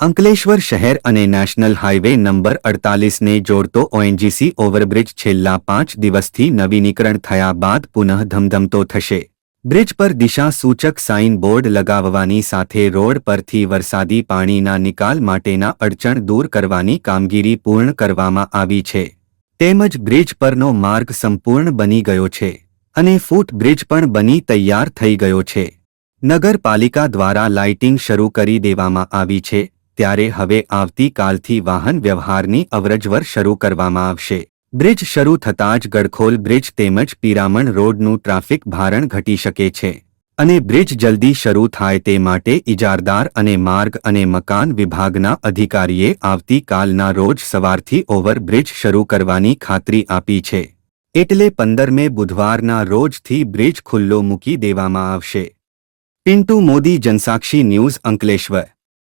અંકલેશ્વર શહેર અને national highway number અડતાલીસને જોડતો ઓએનજીસી ઓવરબ્રિજ છેલ્લા પાંચ દિવસથી નવીનીકરણ થયા બાદ પુનઃ ધમધમતો થશે. બ્રિજ પર દિશા સૂચક સાઇન બોર્ડ લગાવવાની સાથે રોડ પરથી વરસાદી પાણીના નિકાલ માટેના અડચણ દૂર કરવાની કામગીરી પૂર્ણ કરવામાં આવી છે. તેમજ બ્રિજ પરનો માર્ગ સંપૂર્ણ બની ગયો છે અને ફૂટ બ્રિજ પણ બની તૈયાર થઈ ગયો છે. નગરપાલિકા દ્વારા લાઇટિંગ શરૂ કરી દેવામાં આવી છે ત્યારે હવે આવતીકાલથી વાહન વ્યવહારની અવરજવર શરૂ કરવામાં આવશે. બ્રિજ શરૂ થતાં જ ગડખોલ બ્રિજ તેમજ પિરામણ રોડનું ટ્રાફિક ભારણ ઘટી શકે છે. અને બ્રિજ જલ્દી શરૂ થાય તે માટે ઇજારદાર અને માર્ગ અને મકાન વિભાગના અધિકારીએ આવતીકાલના રોજ સવારથી ઓવરબ્રિજ શરૂ કરવાની ખાતરી આપી છે. એટલે પંદરમે બુધવારના રોજથી બ્રિજ ખુલ્લો મૂકી દેવામાં આવશે. પિન્ટુ મોદી, જનસાક્ષી ન્યૂઝ અંકલેશ્વર.